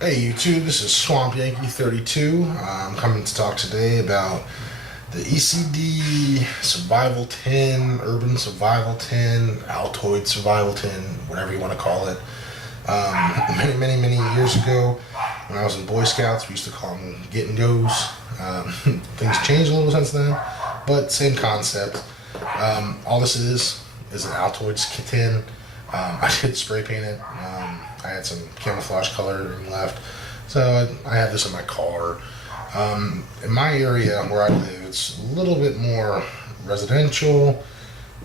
Hey YouTube, this is Swamp Yankee 32. I'm coming to talk today about the ECD Survival Tin, Urban Survival Tin, Altoid Survival Tin, whatever you want to call it. Many years ago, when I was in Boy Scouts, we used to call them Get and Goes. Things changed a little since then, but same concept. All this is an Altoid tin. I did spray paint it. I had some camouflage coloring left, so I have this in my car. In my area where I live, it's a little bit more residential.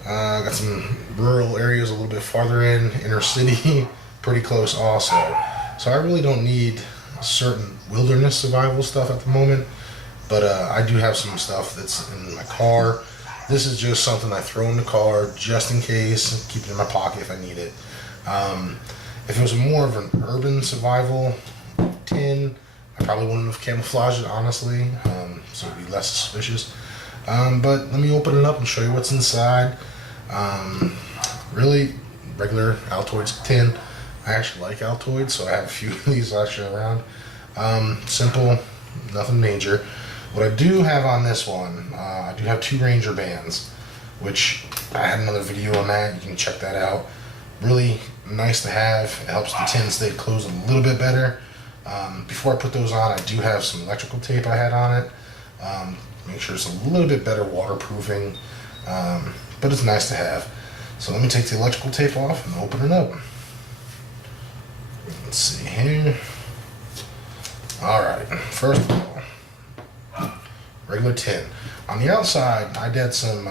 Got some rural areas a little bit farther in, inner city, pretty close also. So I really don't need certain wilderness survival stuff at the moment, but I do have some stuff that's in my car. This is just something I throw in the car just in case, keep it in my pocket if I need it. If it was more of an urban survival tin, I probably wouldn't have camouflaged it, honestly, so it'd be less suspicious. But let me open it up and show you what's inside. Really, regular Altoids tin. I actually like Altoids, so I have a few of these actually around. Simple, nothing major. What I do have on this one, I do have 2 Ranger bands, which I had another video on that. You can check that out. Really nice to have. It helps the tin stay closed a little bit better. Before I put those on, I do have some electrical tape I had on it. Make sure it's a little bit better waterproofing, but it's nice to have. So let me take the electrical tape off and open it up. Let's see here. Alright, first of all, regular tin. On the outside, I did some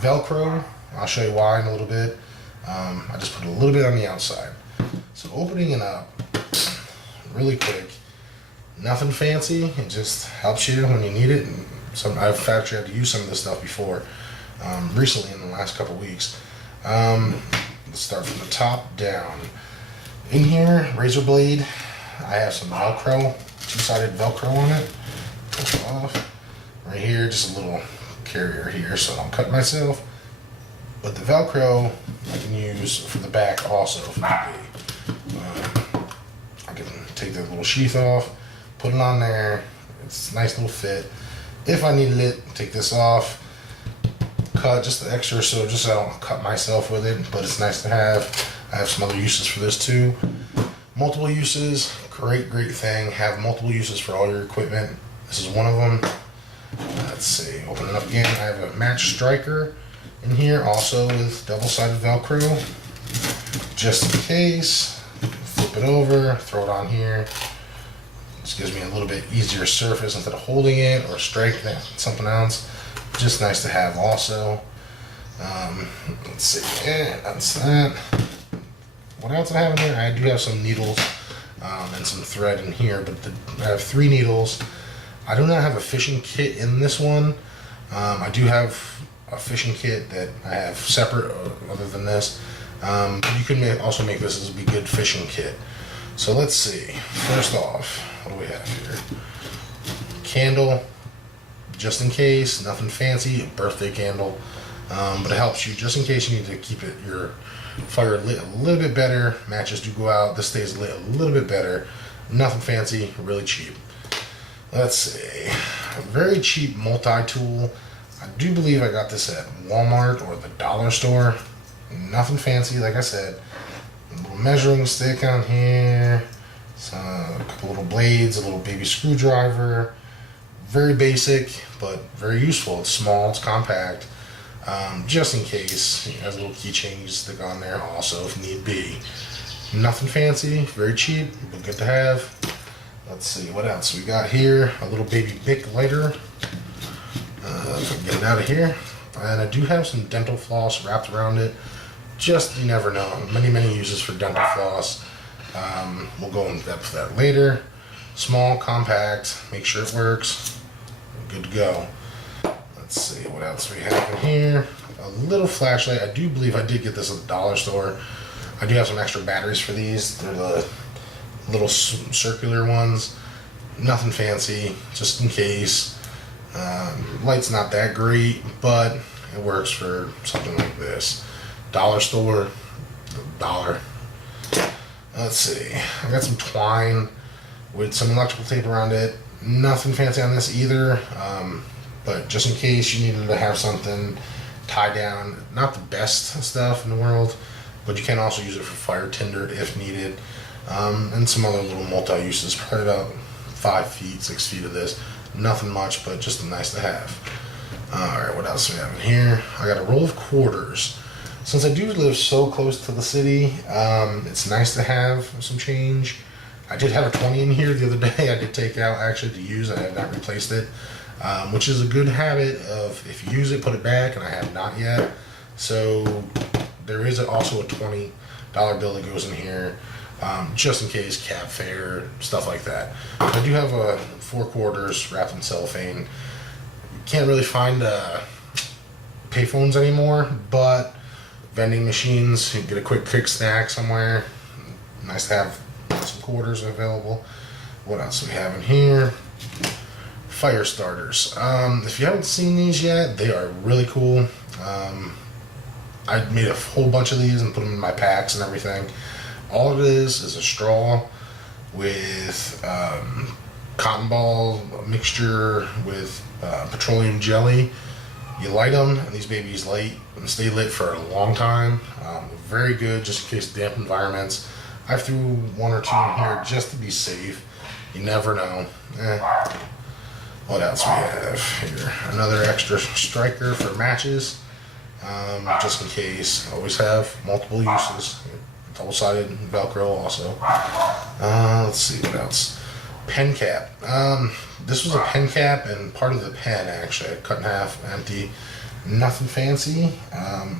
Velcro. I'll show you why in a little bit. I just put a little bit on the outside. So opening it up, really quick. Nothing fancy. It just helps you when you need it. And I've actually had to use some of this stuff before, recently in the last couple weeks. Let's start from the top down. In here, razor blade. I have some Velcro, 2-sided Velcro on it. Push it off. Right here, just a little carrier here so I don't cut myself. But the Velcro I can use for the back also if need be. I can take the little sheath off, put it on there. It's a nice little fit. If I needed it, take this off, cut just the extra so I don't cut myself with it, but it's nice to have. I have some other uses for this too. Multiple uses, great thing. Have multiple uses for all your equipment. This is one of them. Let's see, open it up again. I have a match striker in here, also with double-sided Velcro, just in case. Flip it over, throw it on here. This gives me a little bit easier surface instead of holding it or striking something else. Just nice to have also. Let's see, and that's that. What else I have in there? I do have some needles and some thread in here, but I have 3 needles. I do not have a fishing kit in this one. I do have a fishing kit that I have separate other than this. You can also make this as a good fishing kit. So let's see. First off, what do we have here? Candle, just in case. Nothing fancy. A birthday candle, but it helps you just in case you need to keep your fire lit a little bit better. Matches do go out. This stays lit a little bit better. Nothing fancy. Really cheap. Let's see. A very cheap multi-tool. I do believe I got this at Walmart or the dollar store. Nothing fancy, like I said. A little measuring stick on here. A couple little blades, a little baby screwdriver. Very basic, but very useful. It's small, it's compact. Just in case. It has a little keychain you can stick on there also if need be. Nothing fancy, very cheap, but good to have. Let's see, what else we got here? A little baby Bic lighter. If I can get it out of here. And I do have some dental floss wrapped around it. Just, you never know. Many uses for dental floss. We'll go in depth with that later. Small, compact, make sure it works. Good to go. Let's see what else we have in here. A little flashlight. I do believe I did get this at the dollar store. I do have some extra batteries for these. They're the little circular ones. Nothing fancy, just in case. Light's not that great, but it works for something like this. Dollar store, $1. Let's see. I got some twine. with some electrical tape around it. Nothing fancy on this either, but just in case you needed to have something tied down, not the best stuff in the world, but you can also use it for fire tinder if needed, and some other little multi-uses, probably about 5 feet, 6 feet of this. Nothing much, but just nice to have. Alright, what else do we have in here? I got a roll of quarters. Since I do live so close to the city, it's nice to have some change. I did have a 20 in here the other day. I did take out actually to use. I have not replaced it, which is a good habit of if you use it, put it back, and I have not yet. So there is also a $20 bill that goes in here, just in case cab fare, stuff like that. I do have 4 quarters wrapped in cellophane. Can't really find payphones anymore, but vending machines, you get a quick snack somewhere. Nice to have some quarters available. What else do we have in here? Fire starters. If you haven't seen these yet, they are really cool. I made a whole bunch of these and put them in my packs and everything. All it is a straw with cotton ball mixture with petroleum jelly. You light them, and these babies light and stay lit for a long time. Very good, just in case damp environments. I threw 1 or 2 in here just to be safe. You never know. What else we have here? Another extra striker for matches, just in case. Always have multiple uses. Double-sided Velcro also. Let's see what else. Pen cap. This was a pen cap and part of the pen actually. I cut in half, empty. Nothing fancy.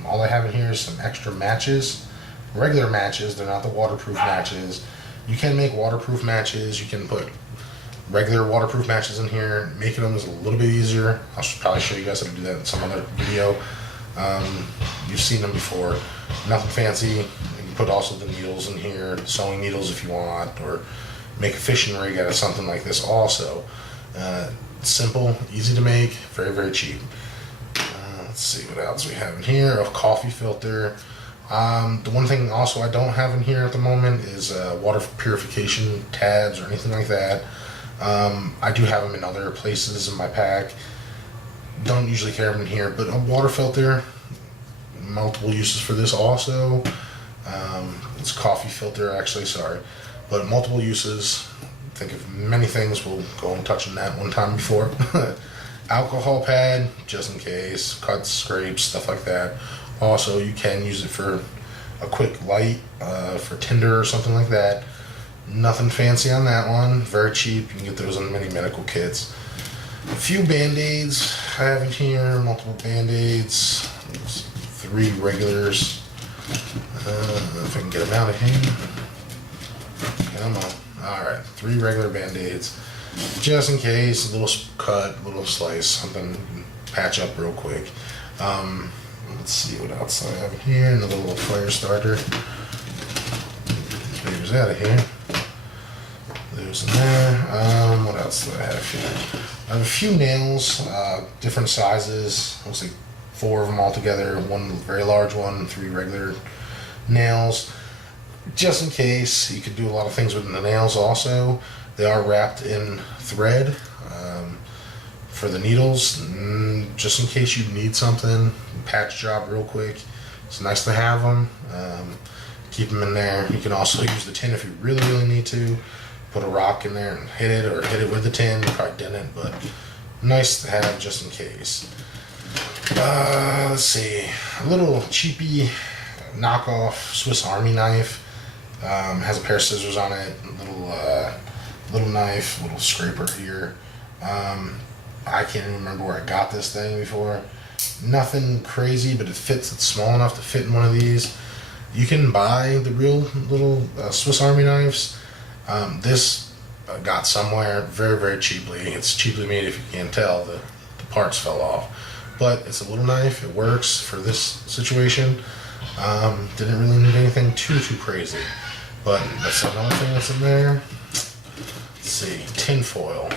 All I have in here is some extra matches. Regular matches, they're not the waterproof matches. You can make waterproof matches. You can put regular waterproof matches in here. Making them is a little bit easier. I'll probably show you guys how to do that in some other video. You've seen them before. Nothing fancy. You can put also the needles in here, sewing needles if you want, or make a fishing rig out of something like this also. Simple, easy to make, very cheap. Let's see what else we have in here. A coffee filter. The one thing also I don't have in here at the moment is water purification tabs or anything like that. I do have them in other places in my pack. Don't usually carry them in here, but a water filter, multiple uses for this also. It's a coffee filter actually, sorry. But multiple uses. Think of many things. We'll go and touch on that one time before. Alcohol pad, just in case. Cuts, scrapes, stuff like that. Also, you can use it for a quick light, for tinder or something like that. Nothing fancy on that one. Very cheap. You can get those in many medical kits. A few band-aids I have in here. Multiple band-aids. 3 regulars. If I can get them out of here. Come on. Alright, 3 regular band-aids. Just in case, a little cut, a little slice, something patch up real quick. Let's see what else I have here. Another little fire starter. Get these babies out of here. There's in there. What else do I have here? I have a few nails, different sizes. Looks like 4 of them all together. 1 very large one, 3 regular nails. Just in case, you could do a lot of things with the nails also. They are wrapped in thread for the needles, just in case you need something, patch job real quick. It's nice to have them. Keep them in there. You can also use the tin if you really need to. Put a rock in there and hit it, or hit it with the tin. You probably didn't, but nice to have just in case. Let's see, a little cheapy knockoff Swiss Army knife. Has a pair of scissors on it, little knife, little scraper here. I can't even remember where I got this thing before. Nothing crazy, but it fits. It's small enough to fit in one of these. You can buy the real little Swiss Army knives. This got somewhere very cheaply. It's cheaply made, if you can't tell. The parts fell off. But it's a little knife. It works for this situation. Didn't really need anything too crazy. But that's another thing that's in there. Let's see, tin foil.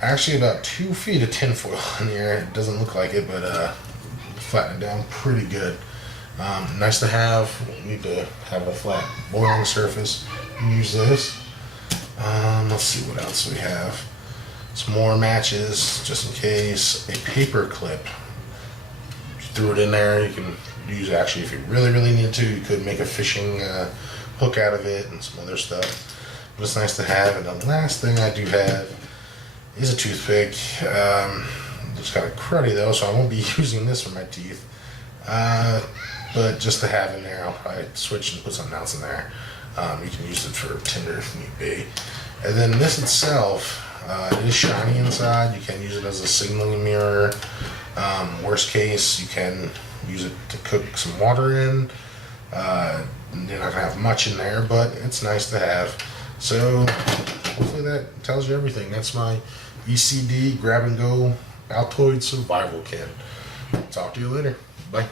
Actually about 2 feet of tin foil in here. It doesn't look like it, but flatten it down pretty good. Nice to have. You need to have a flat boiling surface. You use this. Let's see what else we have. Some more matches, just in case. A paper clip. Threw it in there. You can use, actually, if you really, really need to, you could make a fishing hook out of it and some other stuff. But it's nice to have. And the last thing I do have is a toothpick. It's kind of cruddy though, so I won't be using this for my teeth. But just to have in there, I'll probably switch and put something else in there. You can use it for tinder if need be. And then this itself, it is shiny inside. You can use it as a signaling mirror. Worst case, you can use it to cook some water in. You're not gonna have much in there, but it's nice to have. So hopefully that tells you everything. That's my ECD grab and go Altoid survival kit. Talk to you later. Bye.